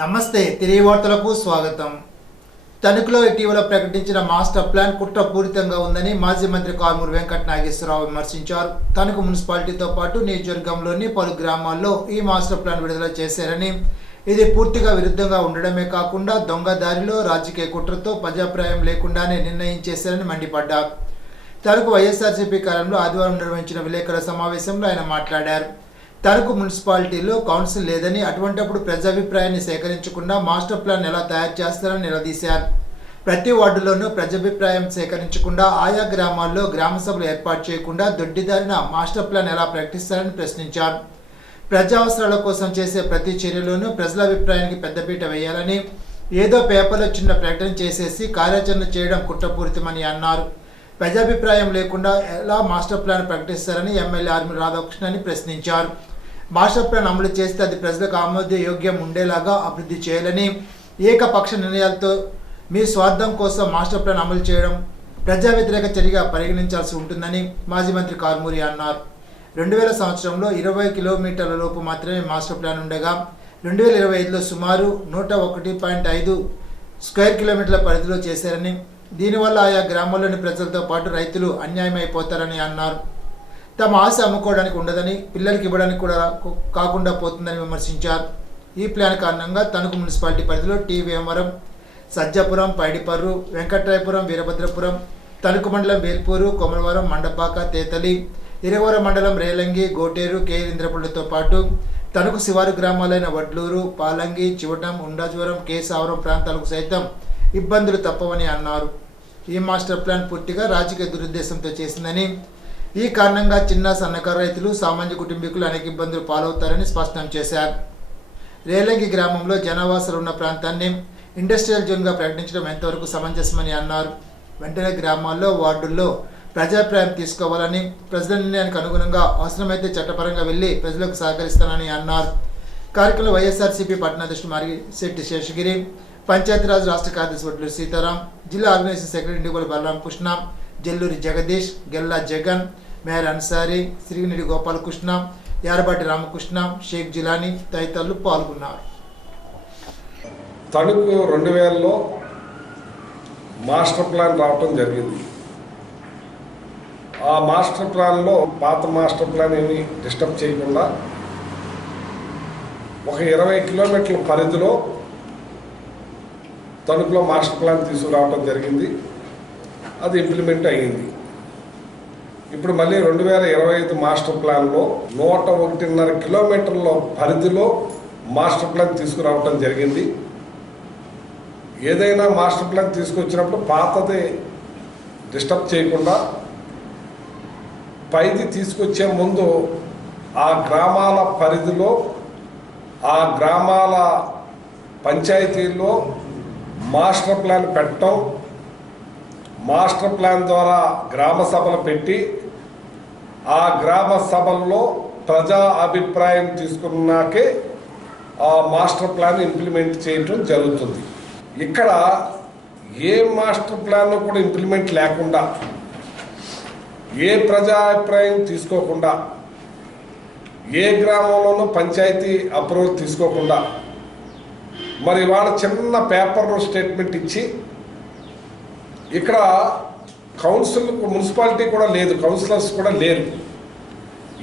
నమస్తే తిరిగి వార్తలకు స్వాగతం. తణుకులో ఇటీవల ప్రకటించిన మాస్టర్ ప్లాన్ కుట్రపూరితంగా ఉందని మాజీ మంత్రి కారుమూరి వెంకట నాగేశ్వరరావు విమర్శించారు. తణుకు మున్సిపాలిటీతో పాటు నియోజకవర్గంలోని పలు గ్రామాల్లో ఈ మాస్టర్ ప్లాన్ విడుదల చేశారని, ఇది పూర్తిగా విరుద్ధంగా ఉండడమే కాకుండా దొంగ దారిలో రాజకీయ కుట్రతో ప్రజాభిప్రాయం లేకుండానే నిర్ణయించేశారని మండిపడ్డారు. తణుకు వైఎస్ఆర్సీపీ కార్యాలయంలో ఆదివారం నిర్వహించిన విలేకరుల సమావేశంలో ఆయన మాట్లాడారు. తణుకు మున్సిపాలిటీలో కౌన్సిల్ లేదని, అటువంటిప్పుడు ప్రజాభిప్రాయాన్ని సేకరించకుండా మాస్టర్ ప్లాన్ ఎలా తయారు చేస్తారని నిలదీశారు. ప్రతి వార్డులోనూ ప్రజాభిప్రాయం సేకరించకుండా ఆయా గ్రామాల్లో గ్రామ సభలు ఏర్పాటు చేయకుండా దొడ్డిదారిన మాస్టర్ ప్లాన్ ఎలా ప్రకటిస్తారని ప్రశ్నించారు. ప్రజా అవసరాల కోసం చేసే ప్రతి చర్యలోనూ ప్రజల అభిప్రాయానికి పెద్దపీట వేయాలని, ఏదో పేపర్లో చిన్న ప్రకటన చేసేసి కార్యాచరణ చేయడం కుట్రపూరితమని అన్నారు. ప్రజాభిప్రాయం లేకుండా ఎలా మాస్టర్ ప్లాన్ ప్రకటిస్తారని ఎమ్మెల్యే ఆర్మీ రాధాకృష్ణని ప్రశ్నించారు. మాస్టర్ ప్లాన్ అమలు చేస్తే అది ప్రజలకు ఆమోదయోగ్యం ఉండేలాగా అభివృద్ధి చేయాలని, ఏకపక్ష నిర్ణయాలతో మీ స్వార్థం కోసం మాస్టర్ ప్లాన్ అమలు చేయడం ప్రజా వ్యతిరేక చర్యగా పరిగణించాల్సి ఉంటుందని మాజీ మంత్రి కారుమూరి అన్నారు. 2000 సంవత్సరంలో 20 కిలోమీటర్ల లోపు మాత్రమే మాస్టర్ ప్లాన్ ఉండగా 2025లో సుమారు 101.5 స్క్వేర్ కిలోమీటర్ల పరిధిలో చేశారని, దీనివల్ల ఆయా గ్రామాల్లోని ప్రజలతో పాటు రైతులు అన్యాయమైపోతారని అన్నారు. తమ ఆశ అమ్ముకోవడానికి ఉండదని, పిల్లలకి ఇవ్వడానికి కూడా కాకుండా పోతుందని విమర్శించారు. ఈ ప్లాన్ కారణంగా తణుకు మున్సిపాలిటీ పరిధిలో టీ వేమవరం, సజ్జపురం, పైడిపర్రు, వెంకట్రాయపురం, వీరభద్రపురం, తణుకు మండలం వేల్పూరు, కొమరవరం, మండపాక, తేతలి, ఇరగవరం మండలం రేలంగి, గోటేరు, కే ఇంద్రపల్లితో పాటు తణుకు శివారు గ్రామాలైన వడ్లూరు, పాలంగి, చివటం, ఉండాజ్వరం, కే సావరం ప్రాంతాలకు సైతం ఇబ్బందులు తప్పవని అన్నారు. ఈ మాస్టర్ ప్లాన్ పూర్తిగా రాజకీయ దురుద్దేశంతో చేసిందని, ఈ కారణంగా చిన్న సన్నకారు రైతులు, సామాన్య కుటుంబీకులు అనేక ఇబ్బందులు పాలవుతారని స్పష్టం చేశారు. రేలంగి గ్రామంలో జనావాసాలు ఉన్న ప్రాంతాన్ని ఇండస్ట్రియల్ జోన్గా ప్రకటించడం ఎంతవరకు సమంజసమని అన్నారు. వెంటనే గ్రామాల్లో, వార్డుల్లో ప్రజాభిప్రాయం తీసుకోవాలని, ప్రజల నిర్ణయానికి అనుగుణంగా అవసరమైతే చట్టపరంగా వెళ్లి ప్రజలకు సహకరిస్తానని అన్నారు. కార్యక్రమంలో వైఎస్ఆర్సీపీ పట్టణాధ్యక్షుడు మారిశెట్టి శేషగిరి, పంచాయతీరాజ్ రాష్ట్ర కార్యదర్శి వడ్లూరు సీతారాం, జిల్లా ఆర్గనైజేషన్ సెక్రటరీ ఇండిగోల బలరాం కృష్ణ, జల్లూరి జగదీష్, గెల్లా జగన్, మేయర్ అన్సారీ, సిరిగినిడి గోపాలకృష్ణ, యారబాటి రామకృష్ణ, షేక్ జిలానీ తదితరులు పాల్గొన్నారు. తణుకు 2000లో మాస్టర్ ప్లాన్ రావటం జరిగింది. ఆ మాస్టర్ ప్లాన్లో పాత మాస్టర్ ప్లాన్ ఏమి డిస్టర్బ్ చేయకుండా ఒక 20 కిలోమీటర్ల పరిధిలో తణుకులో మాస్టర్ ప్లాన్ తీసుకురావడం జరిగింది. అది ఇంప్లిమెంట్ అయ్యింది. ఇప్పుడు మళ్ళీ 2025 మాస్టర్ ప్లాన్లో 101.5 కిలోమీటర్ల పరిధిలో మాస్టర్ ప్లాన్ తీసుకురావటం జరిగింది. ఏదైనా మాస్టర్ ప్లాన్ తీసుకొచ్చినప్పుడు పాతది డిస్టర్బ్ చేయకుండా పైది తీసుకొచ్చే ముందు ఆ గ్రామాల పరిధిలో, ఆ గ్రామాల పంచాయతీల్లో మాస్టర్ ప్లాన్ పెట్టడం, మాస్టర్ ప్లాన్ ద్వారా గ్రామ సభలు పెట్టి ఆ గ్రామ సభల్లో ప్రజా అభిప్రాయం తీసుకున్నాకే ఆ మాస్టర్ ప్లాన్ ఇంప్లిమెంట్ చేయడం జరుగుతుంది. ఇక్కడ ఏ మాస్టర్ ప్లాన్ కూడా ఇంప్లిమెంట్ లేకుండా, ఏ ప్రజా అభిప్రాయం తీసుకోకుండా, ఏ గ్రామంలోనూ పంచాయతీ అప్రూవల్ తీసుకోకుండా, మరి వాళ్ళ చిన్న పేపర్లో స్టేట్మెంట్ ఇచ్చి, ఇక్కడ కౌన్సిల్ మున్సిపాలిటీ కూడా లేదు, కౌన్సిలర్స్ కూడా లేరు.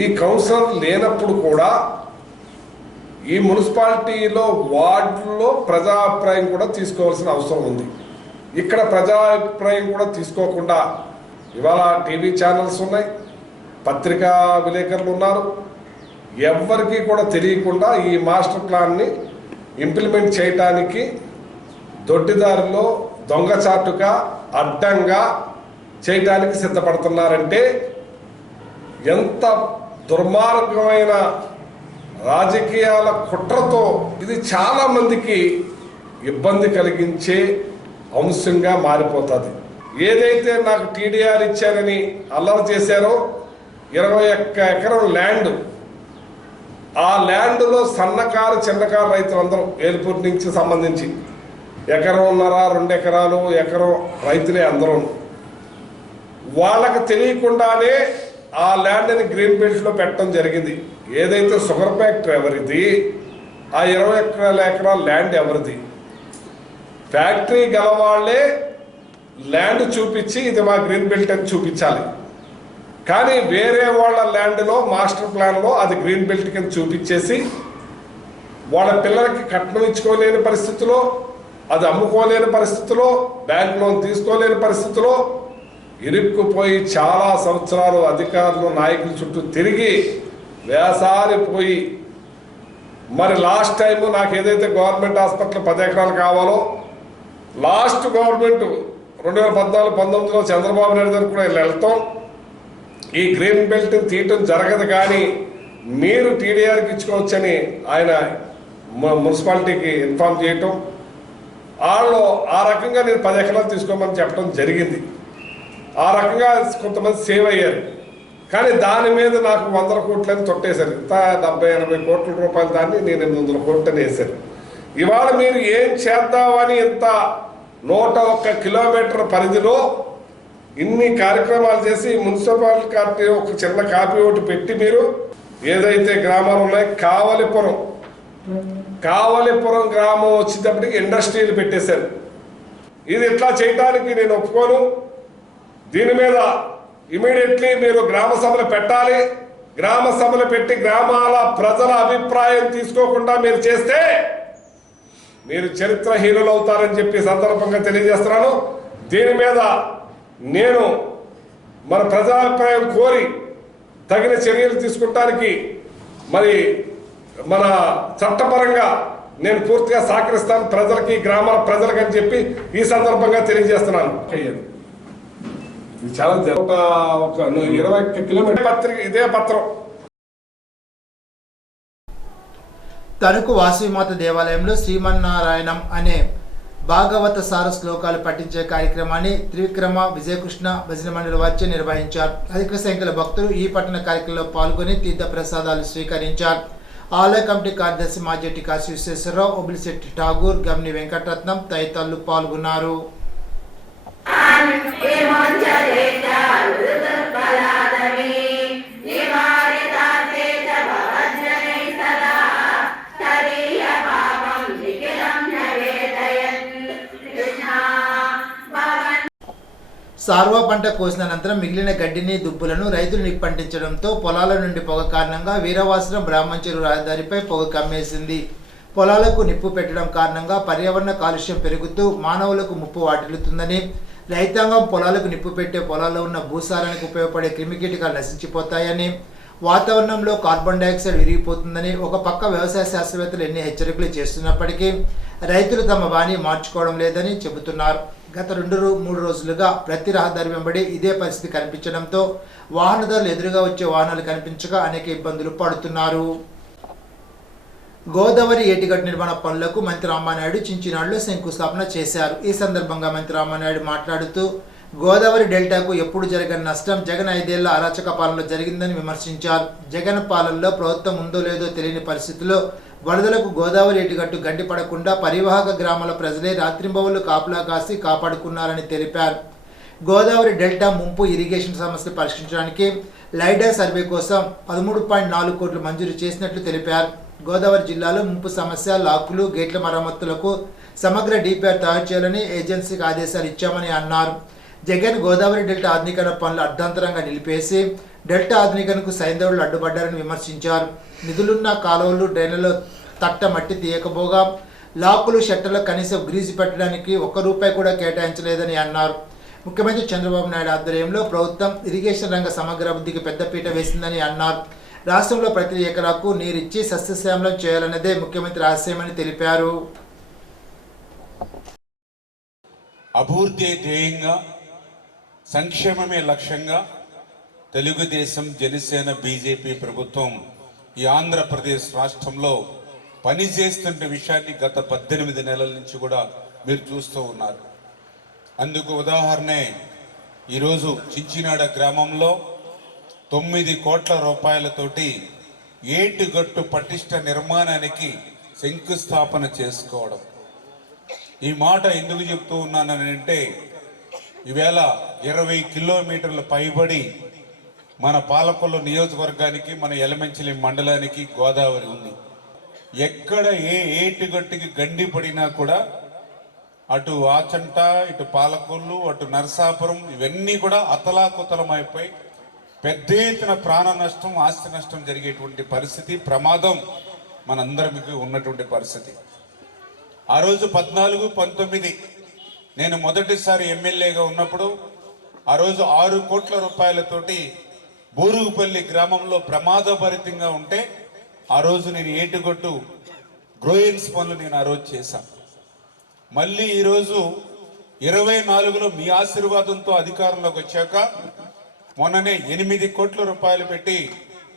ఈ కౌన్సిలర్ లేనప్పుడు కూడా ఈ మున్సిపాలిటీలో వార్డులో ప్రజాభిప్రాయం కూడా తీసుకోవాల్సిన అవసరం ఉంది. ఇక్కడ ప్రజాభిప్రాయం కూడా తీసుకోకుండా ఇవాళ టీవీ ఛానల్స్ ఉన్నాయి, పత్రికా విలేకరులు ఉన్నారు, ఎవ్వరికీ కూడా తెలియకుండా ఈ మాస్టర్ ప్లాన్ని ఇంప్లిమెంట్ చేయటానికి దొడ్డిదారిలో దొంగచాటుగా అడ్డంగా చేయడానికి సిద్ధపడుతున్నారంటే ఎంత దుర్మార్గమైన రాజకీయాల కుట్రతో ఇది చాలామందికి ఇబ్బంది కలిగించే అంశంగా మారిపోతుంది. ఏదైతే నాకు టీడీఆర్ ఇచ్చారని అల్లరి చేశారో 21 ఎకరం ల్యాండ్, ఆ ల్యాండ్లో సన్నకారు చిన్నకారు రైతులందరూ ఏలుపూర్ నుంచి సంబంధించి 1.5 ఎకరం 2 ఎకరాలు ఎకరం రైతులే అందరూ. వాళ్ళకి తెలియకుండానే ఆ ల్యాండ్ని గ్రీన్ బెల్ట్లో పెట్టడం జరిగింది. ఏదైతే షుగర్ ఫ్యాక్టరీ ఎవరిది, ఆ 21 ఎకరాల ల్యాండ్ ఎవరిది? ఫ్యాక్టరీ గలవాళ్లే ల్యాండ్ చూపించి ఇది మా గ్రీన్ బెల్ట్ అని చూపించాలి. కానీ వేరే వాళ్ళ ల్యాండ్లో మాస్టర్ ప్లాన్లో అది గ్రీన్ బెల్ట్ కింద చూపించేసి వాళ్ళ పిల్లలకి కట్నం ఇచ్చుకోలేని పరిస్థితిలో, అది అమ్ముకోలేని పరిస్థితిలో, బ్యాంక్ లోన్ తీసుకోలేని పరిస్థితిలో ఇరుక్కుపోయి చాలా సంవత్సరాలు అధికారులు నాయకుల చుట్టూ తిరిగి వేసారిపోయి, మరి లాస్ట్ టైం నాకు ఏదైతే గవర్నమెంట్ హాస్పిటల్ 10 ఎకరాలు కావాలో లాస్ట్ గవర్నమెంట్ 2014-19లో చంద్రబాబు నాయుడు గారు కూడా వెళ్తాం, ఈ గ్రీన్ బెల్ట్ తీయటం జరగదు కానీ మీరు టీడీఆర్కి ఇచ్చుకోవచ్చని ఆయన మున్సిపాలిటీకి ఇన్ఫార్మ్ చేయటం, వాళ్ళు ఆ రకంగా నేను 10 ఎకరాలు తీసుకోమని చెప్పడం జరిగింది. ఆ రకంగా కొంతమంది సేవ్ అయ్యారు. కానీ దాని మీద నాకు 100 కోట్లని తొట్టేశారు. ఇంత 70-80 కోట్ల రూపాయలు దాన్ని నేను 800 కోట్లని వేశారు. ఇవాళ మీరు ఏం చేద్దామని ఇంత 101 కిలోమీటర్ పరిధిలో ఇన్ని కార్యక్రమాలు చేసి మున్సిపాలిటీ ఒక చిన్న కాపీ ఒకటి పెట్టి మీరు ఏదైతే గ్రామాలు ఉన్నాయో కావలిపురం గ్రామం వచ్చేటప్పటికి ఇండస్ట్రీలు పెట్టేశారు. ఇది ఇట్లా చేయడానికి నేను ఒప్పుకోను. దీని మీద ఇమీడియట్లీ మీరు గ్రామ సభలు పెట్టాలి. గ్రామ సభలు పెట్టి గ్రామాల ప్రజల అభిప్రాయం తీసుకోకుండా మీరు చేస్తే మీరు చరిత్రహీనులు అవుతారని చెప్పి సందర్భంగా తెలియజేస్తున్నాను. దీని మీద నేను మన ప్రజాభిప్రాయం కోరి తగిన చర్యలు తీసుకుంటానికి మరి మన చట్టపరంగా నేను పూర్తిగా సహకరిస్తాను ప్రజలకి, గ్రామాల ప్రజలకు అని చెప్పి ఈ సందర్భంగా తెలియజేస్తున్నాను. ఇది చాలా ఒక 20 కిలోమీటర్ పత్రిక ఇదే పత్రం. తణుకు వాసవిమాత దేవాలయంలో శ్రీమన్నారాయణం అనే భాగవత సార శ్లోకాలు పఠించే కార్యక్రమాన్ని త్రివిక్రమ విజయకృష్ణ భజన మండలి వారిచే నిర్వహించారు. అధిక సంఖ్యలో భక్తులు ఈ పట్టణ కార్యక్రమంలో పాల్గొని తీర్థ ప్రసాదాలు స్వీకరించారు. ఆలయ కమిటీ కార్యదర్శి మాజెట్టి కాశీ విశ్వేశ్వరరావు, ఒబిలిశెట్టి ఠాగూర్, గమ్ని వెంకటరత్నం తదితరులు పాల్గొన్నారు. సార్వా పంట కోసిన అనంతరం మిగిలిన గడ్డిని, దుబ్బులను రైతులు నిప్పంటించడంతో పొలాల నుండి పొగ కారణంగా వీరవాసరం బ్రాహ్మణచెరు రహదారిపై పొగ కమ్మేసింది. పొలాలకు నిప్పు పెట్టడం కారణంగా పర్యావరణ కాలుష్యం పెరుగుతూ మానవులకు ముప్పు వాటిల్లుతుందని, రైతాంగం పొలాలకు నిప్పు పెట్టే పొలాల్లో ఉన్న భూసారానికి ఉపయోగపడే క్రిమికీటకాలు నశించిపోతాయని, వాతావరణంలో కార్బన్ డైఆక్సైడ్ విరిగిపోతుందని ఒక పక్క వ్యవసాయ శాస్త్రవేత్తలు ఎన్ని హెచ్చరికలు చేస్తున్నప్పటికీ రైతులు తమ బాణి మార్చుకోవడం లేదని చెబుతున్నారు. గత 2-3 రోజులుగా ప్రతి రహదారి వెంబడి ఇదే పరిస్థితి కనిపించడంతో వాహనదారులు ఎదురుగా వచ్చే వాహనాలు కనిపించక అనేక ఇబ్బందులు పడుతున్నారు. గోదావరి ఏటిగట్టు నిర్మాణ పనులకు మంత్రి రామానాయుడు చించినాడులో శంకుస్థాపన చేశారు. ఈ సందర్భంగా మంత్రి రామానాయుడు మాట్లాడుతూ గోదావరి డెల్టాకు ఎప్పుడు జరగని నష్టం జగన్ 5 ఏళ్ల అరాచక పాలనలో జరిగిందని విమర్శించారు. జగన్ పాలనలో ప్రభుత్వం ఉందో లేదో తెలియని పరిస్థితుల్లో వరదలకు గోదావరి ఏటిగట్టు గడ్డిపడకుండా పరివాహక గ్రామాల ప్రజలే రాత్రింబవళ్లు కాపలా కాసి కాపాడుకున్నారని తెలిపారు. గోదావరి డెల్టా ముంపు ఇరిగేషన్ సమస్యలు పరిష్కరించడానికి లైడా సర్వే కోసం 13.4 కోట్లు మంజూరు చేసినట్లు తెలిపారు. గోదావరి జిల్లాలో ముంపు సమస్య, లాకులు, గేట్ల మరమ్మతులకు సమగ్ర డిపిఆర్ తయారు చేయాలని ఏజెన్సీకి ఆదేశాలు ఇచ్చామని అన్నారు. జగన్ గోదావరి డెల్టా ఆధునీకరణ పనులు అర్ధాంతరంగా నిలిపేసి డెల్టా ఆధునీకరణకు సైంధవులు అడ్డుపడ్డారని విమర్శించారు. నిధులున్న కాలువలు, డ్రైన్లలో తట్ట మట్టి తీయకపోగా లాకులు, షట్టర్లకు కనీసం గ్రీజు పెట్టడానికి ₹1 కూడా కేటాయించలేదని అన్నారు. ముఖ్యమంత్రి చంద్రబాబు నాయుడు ఆధ్వర్యంలో ప్రభుత్వం ఇరిగేషన్ రంగ సమగ్ర అభివృద్ధికి పెద్దపీట వేసిందని అన్నారు. రాష్ట్రంలో ప్రతి ఎకరాకు నీరిచ్చి సస్యశ్యామలం చేయాలన్నదే ముఖ్యమంత్రి ఆశయమని తెలిపారు. అభివృద్ధి ధ్యేయంగా, సంక్షేమమే లక్ష్యంగా తెలుగుదేశం, జనసేన, బీజేపీ ప్రభుత్వం ఈ ఆంధ్రప్రదేశ్ రాష్ట్రంలో పనిచేస్తున్న విషయాన్ని గత 18 నెలల నుంచి కూడా మీరు చూస్తూ ఉన్నారు. అందుకు ఉదాహరణే ఈరోజు చించినాడ గ్రామంలో 9 కోట్ల రూపాయలతోటి ఏటిగట్టు పటిష్ట నిర్మాణానికి శంకుస్థాపన చేసుకోవడం. ఈ మాట ఎందుకు చెప్తూ ఉన్నానంటే ఈవేళ 20 కిలోమీటర్ల పైబడి మన పాలకొల్లు నియోజకవర్గానికి, మన ఎలమంచిలి మండలానికి గోదావరి ఉంది. ఎక్కడ ఏటుగట్టుకి గండి పడినా కూడా అటు ఆచంట, ఇటు పాలకొల్లు, అటు నరసాపురం ఇవన్నీ కూడా అతలాకుతలం అయిపోయి పెద్ద ఎత్తున ప్రాణ నష్టం, ఆస్తి నష్టం జరిగేటువంటి పరిస్థితి, ప్రమాదం మనందరికి ఉన్నటువంటి పరిస్థితి. ఆ రోజు 14, 19 నేను మొదటిసారి ఎమ్మెల్యేగా ఉన్నప్పుడు ఆ రోజు 6 కోట్ల రూపాయలతోటి బూరుగుపల్లి గ్రామంలో ప్రమాదభరితంగా ఉంటే ఆ రోజు నేను ఏటుగొట్టు గ్రోయిన్స్ పనులు నేను ఆ రోజు చేశాను. మళ్ళీ ఈరోజు 24లో మీ ఆశీర్వాదంతో అధికారంలోకి వచ్చాక మొన్ననే 8 కోట్ల రూపాయలు పెట్టి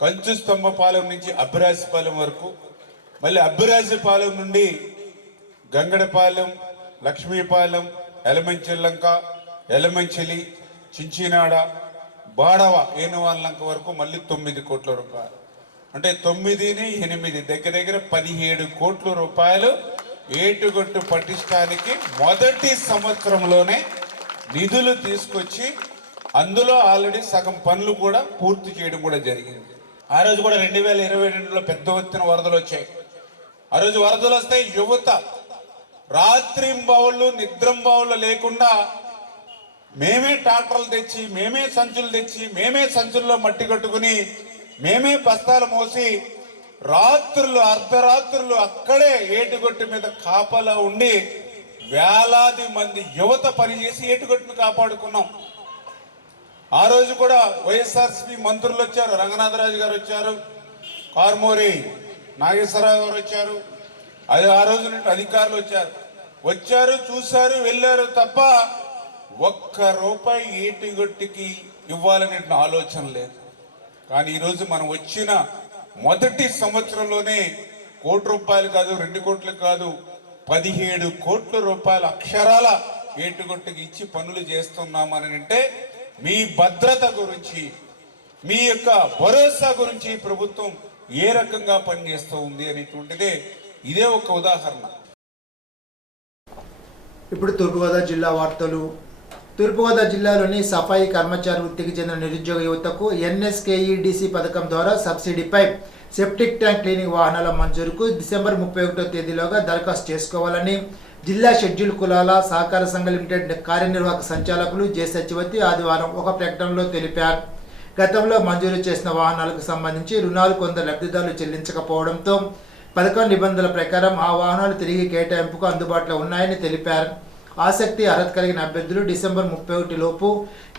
కంచు స్తంభపాలెం నుంచి అబ్బిరాజపాలెం వరకు, మళ్ళీ అబ్బిరాజపాలెం నుండి గంగడపాలెం, లక్ష్మీపాలెం, ఎలమంచిల్లంక, ఎలమంచిలి, చించినాడ, బాడవ, ఏనువాళ్ళంక వరకు మళ్ళీ 9 కోట్ల రూపాయలు. అంటే 9ని 8 దగ్గర 17 కోట్ల రూపాయలు ఏటుగొట్టు పట్టించడానికి మొదటి సంవత్సరంలోనే నిధులు తీసుకొచ్చి అందులో ఆల్రెడీ సగం పనులు కూడా పూర్తి చేయడం కూడా జరిగింది. ఆ రోజు కూడా 2022లో పెద్ద ఎత్తున వరదలు వచ్చాయి. ఆ రోజు వరదలు వస్తే యువత రాత్రింబవళ్ళు నిద్రంబవళ్ళు లేకుండా మేమే ట్రాక్టర్లు తెచ్చి, మేమే సంచులు తెచ్చి, మేమే సంచుల్లో మట్టి కట్టుకుని, మేమే బస్తాలు మోసి రాత్రులు అర్ధరాత్రులు అక్కడే ఏటుగొట్టు మీద కాపలా ఉండి వేలాది మంది యువత పనిచేసి ఏటుగొట్టును కాపాడుకున్నాం. ఆ రోజు కూడా వైఎస్ఆర్సీపీ మంత్రులు వచ్చారు, రంగనాథరాజు గారు వచ్చారు, కార్మూరి నాగేశ్వరరావు గారు వచ్చారు, ఆ రోజు నుండి అధికారులు వచ్చారు, చూశారు, వెళ్ళారు తప్ప ఒక్క రూపాయి ఏటుగొట్టుకి ఇవ్వాలనే ఆలోచన లేదు. కానీ ఈరోజు మనం వచ్చిన మొదటి సంవత్సరంలోనే 1 కోటి రూపాయలు కాదు, 2 కోట్లు కాదు, 17 కోట్ల రూపాయలు అక్షరాల ఏటుగొట్టుకి ఇచ్చి పనులు చేస్తున్నామని అంటే మీ భద్రత గురించి, మీ యొక్క భరోసా గురించి ప్రభుత్వం ఏ రకంగా పనిచేస్తూ ఉంది అనేటువంటిదే ఇదే ఒక ఉదాహరణ. ఇప్పుడు తూర్పుగోదావరి జిల్లా వార్తలు. తూర్పుగోదావరి జిల్లాలోని సఫాయి కర్మచారి వృత్తికి చెందిన నిరుద్యోగ యువతకు ఎన్ఎస్కేఈడిసి పథకం ద్వారా సబ్సిడీపై సెప్టిక్ ట్యాంక్ క్లీనింగ్ వాహనాల మంజూరుకు డిసెంబర్ 31వ తేదీలోగా దరఖాస్తు చేసుకోవాలని జిల్లా షెడ్యూల్ కులాల సహకార సంఘ లిమిటెడ్ కార్యనిర్వాహక సంచాలకులు జె సత్యవతి ఆదివారం ఒక ప్రకటనలో తెలిపారు. గతంలో మంజూరు చేసిన వాహనాలకు సంబంధించి రుణాలు కొందరు లబ్ధిదారులు చెల్లించకపోవడంతో పథకం నిబంధనల ప్రకారం ఆ వాహనాలు తిరిగి కేటాయింపుకు అందుబాటులో ఉన్నాయని తెలిపారు. ఆసక్తి అర్హత కలిగిన అభ్యర్థులు డిసెంబర్ 31 లోపు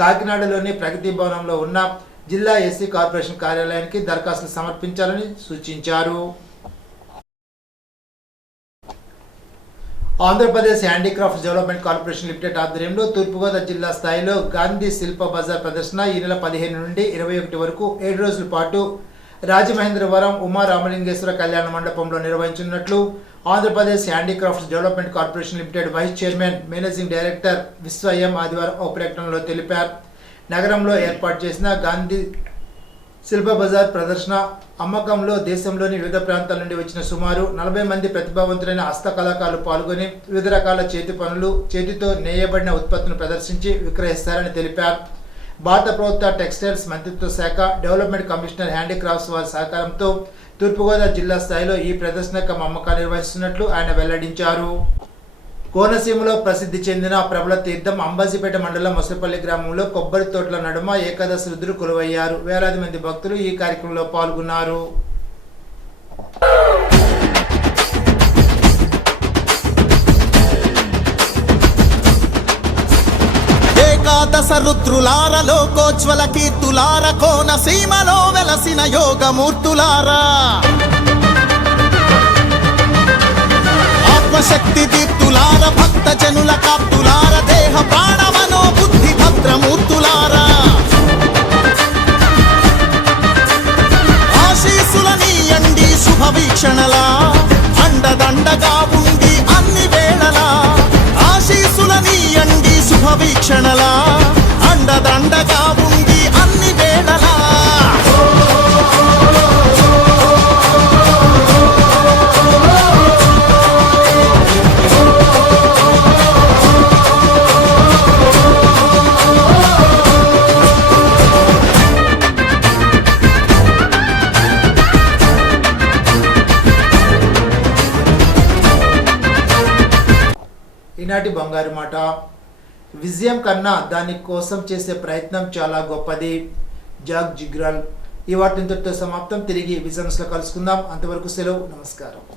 కాకినాడలోని ప్రగతి భవనంలో ఉన్న జిల్లా ఎస్సీ కార్పొరేషన్ కార్యాలయానికి దరఖాస్తులు సమర్పించాలని సూచించారు. Andhra Pradesh handicrafts development corporation limited ఆధ్వర్యంలో తూర్పుగోదావరి జిల్లా స్థాయిలో గాంధీ శిల్ప బజార్ ప్రదర్శన ఈ నెల 15 నుండి 21 వరకు 7 రోజుల పాటు రాజమహేంద్రవరం ఉమా రామలింగేశ్వర కళ్యాణ మండపంలో నిర్వహించనున్నట్లు Andhra Pradesh handicrafts development corporation limited vice chairman managing director విశ్వయం ఆదివారం ఒక ప్రకటనలో తెలిపారు. నగరంలో ఏర్పాటు చేసిన గాంధీ శిల్ప బజార్ ప్రదర్శన అమ్మకంలో దేశంలోని వివిధ ప్రాంతాల నుండి వచ్చిన సుమారు 40 మంది ప్రతిభావంతులైన హస్తకళాకారులు పాల్గొని వివిధ రకాల చేతి పనులు, చేతితో నేయబడిన ఉత్పత్తులను ప్రదర్శించి విక్రయిస్తారని తెలిపారు. భారత ప్రభుత్వ టెక్స్టైల్స్ మంత్రిత్వ శాఖ, డెవలప్మెంట్ కమిషనర్ హ్యాండీక్రాఫ్ట్స్ వారి సహకారంతో తూర్పుగోదావరి జిల్లా స్థాయిలో ఈ ప్రదర్శన అమ్మకాలు నిర్వహిస్తున్నట్లు ఆయన వెల్లడించారు. కోనసీమలో ప్రసిద్ధి చెందిన ప్రబల తీర్థం అంబాజీపేట మండలం మొసపల్లి గ్రామంలో కొబ్బరి తోటల నడుమ ఏకాదశి రుద్రులు కొలువయ్యారు. వేలాది మంది భక్తులు ఈ కార్యక్రమంలో పాల్గొన్నారు. ఏకాదశ రుద్రులార లోకోజ్వల కీర్తులార కోనసీమలో వెలసిన యోగమూర్తులారా, ఆత్మశక్తి దీప్తులార భక్త జనుల కాప్తులార దేహ ప్రాణ మనో బుద్ధి భద్రమూర్తులారా, ఆశీసులనీయండి శుభవీక్షణలా, అండదండగా ఉండి అన్ని వేళలా, ఆశీసులనీయండి శుభవీక్షణలా, అండదండగా ఉండి అన్ని వేళలా. ఈనాటి బంగారు మాట. విజయం కన్నా దాని కోసం చేసే ప్రయత్నం చాలా గొప్పది. జాక్ జిగ్రాల్. ఈ వార్త ఇంతటితో సమాప్తం. తిరిగి విజన్స్లో కలుసుకుందాం. అంతవరకు సెలవు. నమస్కారం.